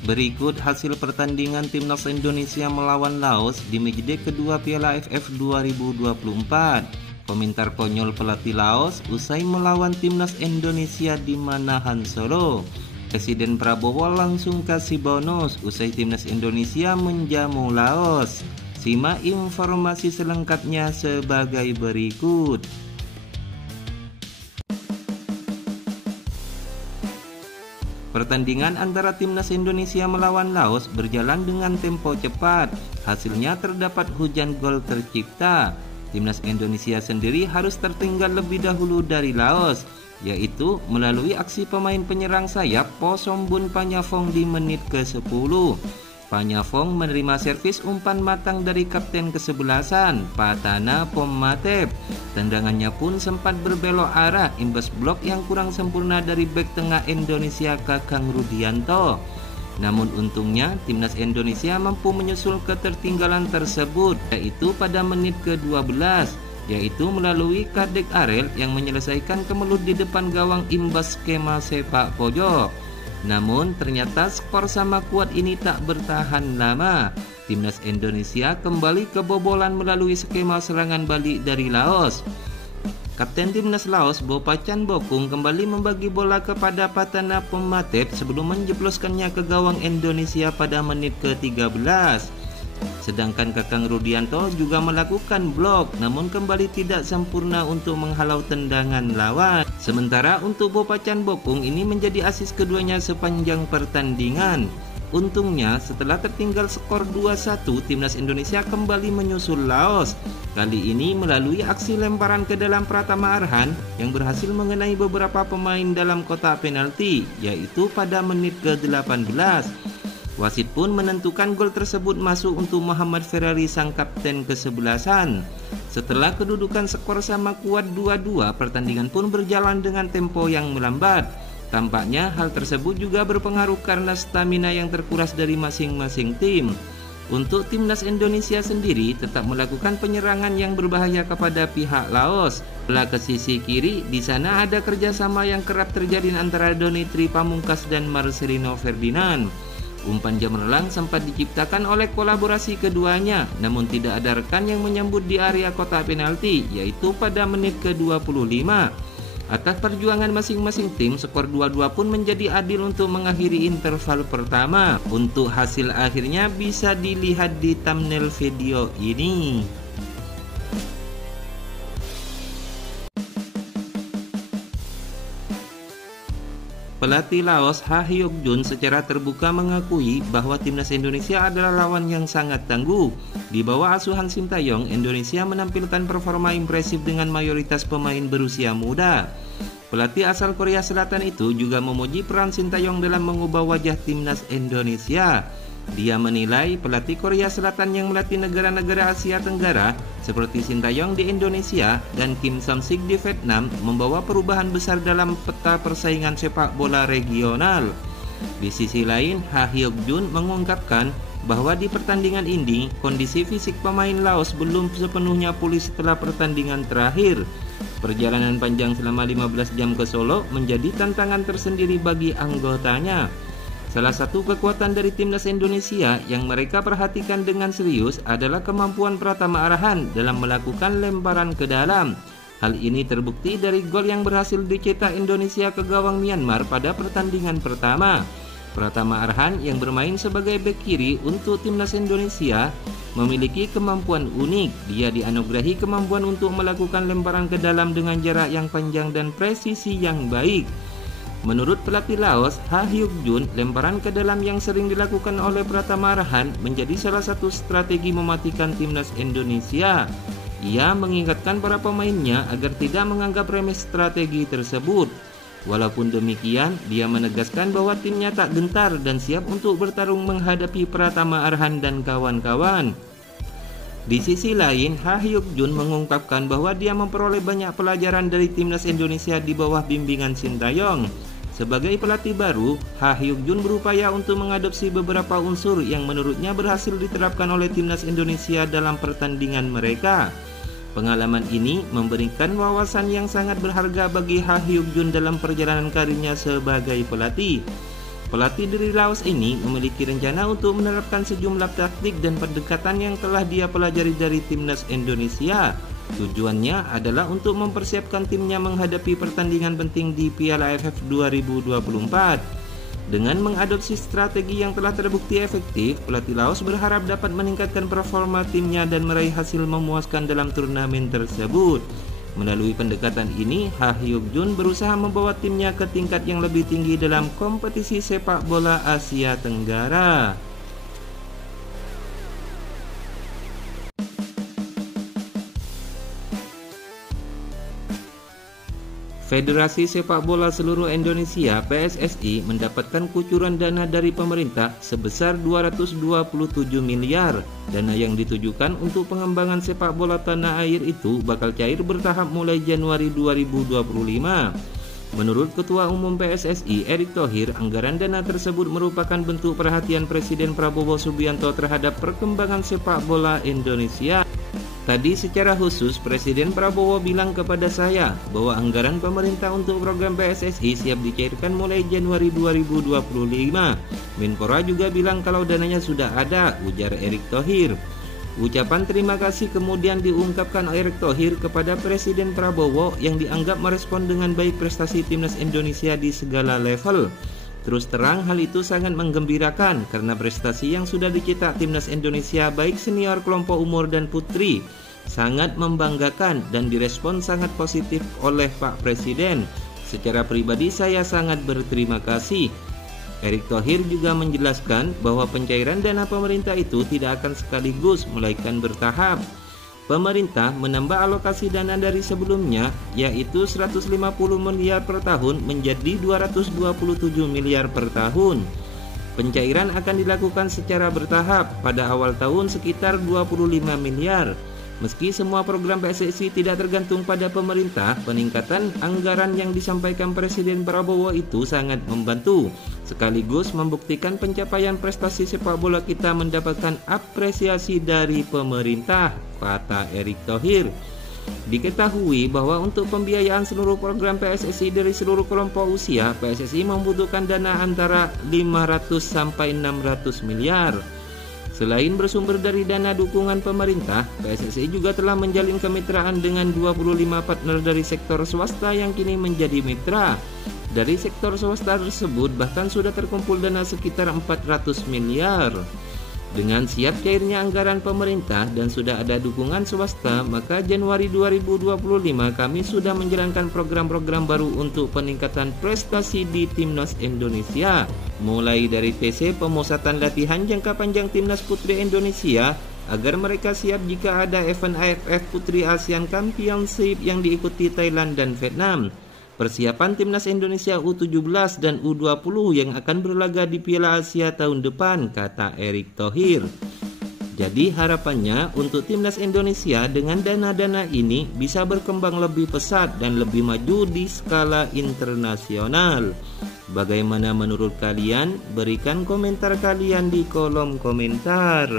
Berikut hasil pertandingan timnas Indonesia melawan Laos di matchday kedua Piala AFF 2024. Komentar konyol pelatih Laos usai melawan timnas Indonesia di Manahan, Solo. Presiden Prabowo langsung kasih bonus usai timnas Indonesia menjamu Laos. Simak informasi selengkapnya sebagai berikut. Pertandingan antara timnas Indonesia melawan Laos berjalan dengan tempo cepat. Hasilnya terdapat hujan gol tercipta. Timnas Indonesia sendiri harus tertinggal lebih dahulu dari Laos, yaitu melalui aksi pemain penyerang sayap Po Sombun Panyafong di menit ke-10. Panyafong menerima servis umpan matang dari kapten kesebelasan, Patana Pommatep. Tendangannya pun sempat berbelok arah imbas blok yang kurang sempurna dari bek tengah Indonesia Kakang Rudianto. Namun untungnya timnas Indonesia mampu menyusul ketertinggalan tersebut, yaitu pada menit ke-12, yaitu melalui Kadek Arel yang menyelesaikan kemelut di depan gawang imbas skema sepak pojok. Namun ternyata skor sama kuat ini tak bertahan lama. Timnas Indonesia kembali kebobolan melalui skema serangan balik dari Laos. Kapten timnas Laos Bopachan Bokung kembali membagi bola kepada Patana Pommatep sebelum menjebloskannya ke gawang Indonesia pada menit ke-13. Sedangkan Kakang Rudianto juga melakukan blok, namun kembali tidak sempurna untuk menghalau tendangan lawan. Sementara untuk Bopachan Bokung ini menjadi asis keduanya sepanjang pertandingan. Untungnya setelah tertinggal skor 2-1, timnas Indonesia kembali menyusul Laos. Kali ini melalui aksi lemparan ke dalam Pratama Arhan yang berhasil mengenai beberapa pemain dalam kotak penalti, yaitu pada menit ke-18. Wasit pun menentukan gol tersebut masuk untuk Muhammad Ferrari sang kapten kesebelasan. Setelah kedudukan skor sama kuat 2-2, pertandingan pun berjalan dengan tempo yang melambat. Tampaknya hal tersebut juga berpengaruh karena stamina yang terkuras dari masing-masing tim. Untuk timnas Indonesia sendiri tetap melakukan penyerangan yang berbahaya kepada pihak Laos. Bola ke sisi kiri, di sana ada kerjasama yang kerap terjadi antara Donitri Pamungkas dan Marcelino Ferdinand. Umpan cemerlang sempat diciptakan oleh kolaborasi keduanya, namun tidak ada rekan yang menyambut di area kotak penalti, yaitu pada menit ke-25. Atas perjuangan masing-masing tim, skor 2-2 pun menjadi adil untuk mengakhiri interval pertama. Untuk hasil akhirnya bisa dilihat di thumbnail video ini. Pelatih Laos Ha Hyuk Jun secara terbuka mengakui bahwa timnas Indonesia adalah lawan yang sangat tangguh. Di bawah asuhan Sintayong, Indonesia menampilkan performa impresif dengan mayoritas pemain berusia muda. Pelatih asal Korea Selatan itu juga memuji peran Sintayong dalam mengubah wajah timnas Indonesia. Dia menilai pelatih Korea Selatan yang melatih negara-negara Asia Tenggara seperti Sintayong di Indonesia dan Kim Sam-sik di Vietnam membawa perubahan besar dalam peta persaingan sepak bola regional. Di sisi lain, Ha Hyuk Jun mengungkapkan bahwa di pertandingan ini kondisi fisik pemain Laos belum sepenuhnya pulih setelah pertandingan terakhir. Perjalanan panjang selama 15 jam ke Solo menjadi tantangan tersendiri bagi anggotanya. Salah satu kekuatan dari timnas Indonesia yang mereka perhatikan dengan serius adalah kemampuan Pratama Arhan dalam melakukan lemparan ke dalam. Hal ini terbukti dari gol yang berhasil dicetak Indonesia ke gawang Myanmar pada pertandingan pertama. Pratama Arhan yang bermain sebagai bek kiri untuk timnas Indonesia memiliki kemampuan unik. Dia dianugerahi kemampuan untuk melakukan lemparan ke dalam dengan jarak yang panjang dan presisi yang baik. Menurut pelatih Laos, Ha Hyuk Jun, lemparan ke dalam yang sering dilakukan oleh Pratama Arhan menjadi salah satu strategi mematikan timnas Indonesia. Ia mengingatkan para pemainnya agar tidak menganggap remeh strategi tersebut. Walaupun demikian, dia menegaskan bahwa timnya tak gentar dan siap untuk bertarung menghadapi Pratama Arhan dan kawan-kawan. Di sisi lain, Ha Hyuk Jun mengungkapkan bahwa dia memperoleh banyak pelajaran dari timnas Indonesia di bawah bimbingan Sintayong. Sebagai pelatih baru, Ha Hyuk Jun berupaya untuk mengadopsi beberapa unsur yang menurutnya berhasil diterapkan oleh timnas Indonesia dalam pertandingan mereka. Pengalaman ini memberikan wawasan yang sangat berharga bagi Ha Hyuk Jun dalam perjalanan karirnya sebagai pelatih. Pelatih dari Laos ini memiliki rencana untuk menerapkan sejumlah taktik dan pendekatan yang telah dia pelajari dari timnas Indonesia. Tujuannya adalah untuk mempersiapkan timnya menghadapi pertandingan penting di Piala AFF 2024. Dengan mengadopsi strategi yang telah terbukti efektif, pelatih Laos berharap dapat meningkatkan performa timnya dan meraih hasil memuaskan dalam turnamen tersebut. Melalui pendekatan ini, Ha Hyuk Jun berusaha membawa timnya ke tingkat yang lebih tinggi dalam kompetisi sepak bola Asia Tenggara. Federasi Sepak Bola Seluruh Indonesia (PSSI) mendapatkan kucuran dana dari pemerintah sebesar 227 miliar. Dana yang ditujukan untuk pengembangan sepak bola tanah air itu bakal cair bertahap mulai Januari 2025. Menurut Ketua Umum PSSI Erick Thohir, anggaran dana tersebut merupakan bentuk perhatian Presiden Prabowo Subianto terhadap perkembangan sepak bola Indonesia. Tadi secara khusus Presiden Prabowo bilang kepada saya bahwa anggaran pemerintah untuk program PSSI siap dicairkan mulai Januari 2025. Menpora juga bilang kalau dananya sudah ada, ujar Erick Thohir. Ucapan terima kasih kemudian diungkapkan Erick Thohir kepada Presiden Prabowo yang dianggap merespon dengan baik prestasi timnas Indonesia di segala level. Terus terang hal itu sangat menggembirakan karena prestasi yang sudah dicetak timnas Indonesia baik senior, kelompok umur dan putri sangat membanggakan dan direspon sangat positif oleh Pak Presiden. Secara pribadi saya sangat berterima kasih. Erick Thohir juga menjelaskan bahwa pencairan dana pemerintah itu tidak akan sekaligus melainkan bertahap. Pemerintah menambah alokasi dana dari sebelumnya yaitu 150 miliar per tahun menjadi 227 miliar per tahun. Pencairan akan dilakukan secara bertahap, pada awal tahun sekitar 25 miliar. Meski semua program PSSI tidak tergantung pada pemerintah, peningkatan anggaran yang disampaikan Presiden Prabowo itu sangat membantu, sekaligus membuktikan pencapaian prestasi sepak bola kita mendapatkan apresiasi dari pemerintah, kata Erick Thohir. Diketahui bahwa untuk pembiayaan seluruh program PSSI dari seluruh kelompok usia, PSSI membutuhkan dana antara 500 sampai 600 miliar. Selain bersumber dari dana dukungan pemerintah, PSSI juga telah menjalin kemitraan dengan 25 partner dari sektor swasta yang kini menjadi mitra. Dari sektor swasta tersebut bahkan sudah terkumpul dana sekitar 400 miliar. Dengan siap cairnya anggaran pemerintah dan sudah ada dukungan swasta, maka Januari 2025 kami sudah menjalankan program-program baru untuk peningkatan prestasi di Timnas Indonesia. Mulai dari TC pemusatan latihan jangka panjang Timnas Putri Indonesia agar mereka siap jika ada event AFF Putri Asian Championship yang diikuti Thailand dan Vietnam. Persiapan Timnas Indonesia U17 dan U20 yang akan berlaga di Piala Asia tahun depan, kata Erick Thohir. Jadi harapannya untuk Timnas Indonesia dengan dana-dana ini bisa berkembang lebih pesat dan lebih maju di skala internasional. Bagaimana menurut kalian? Berikan komentar kalian di kolom komentar.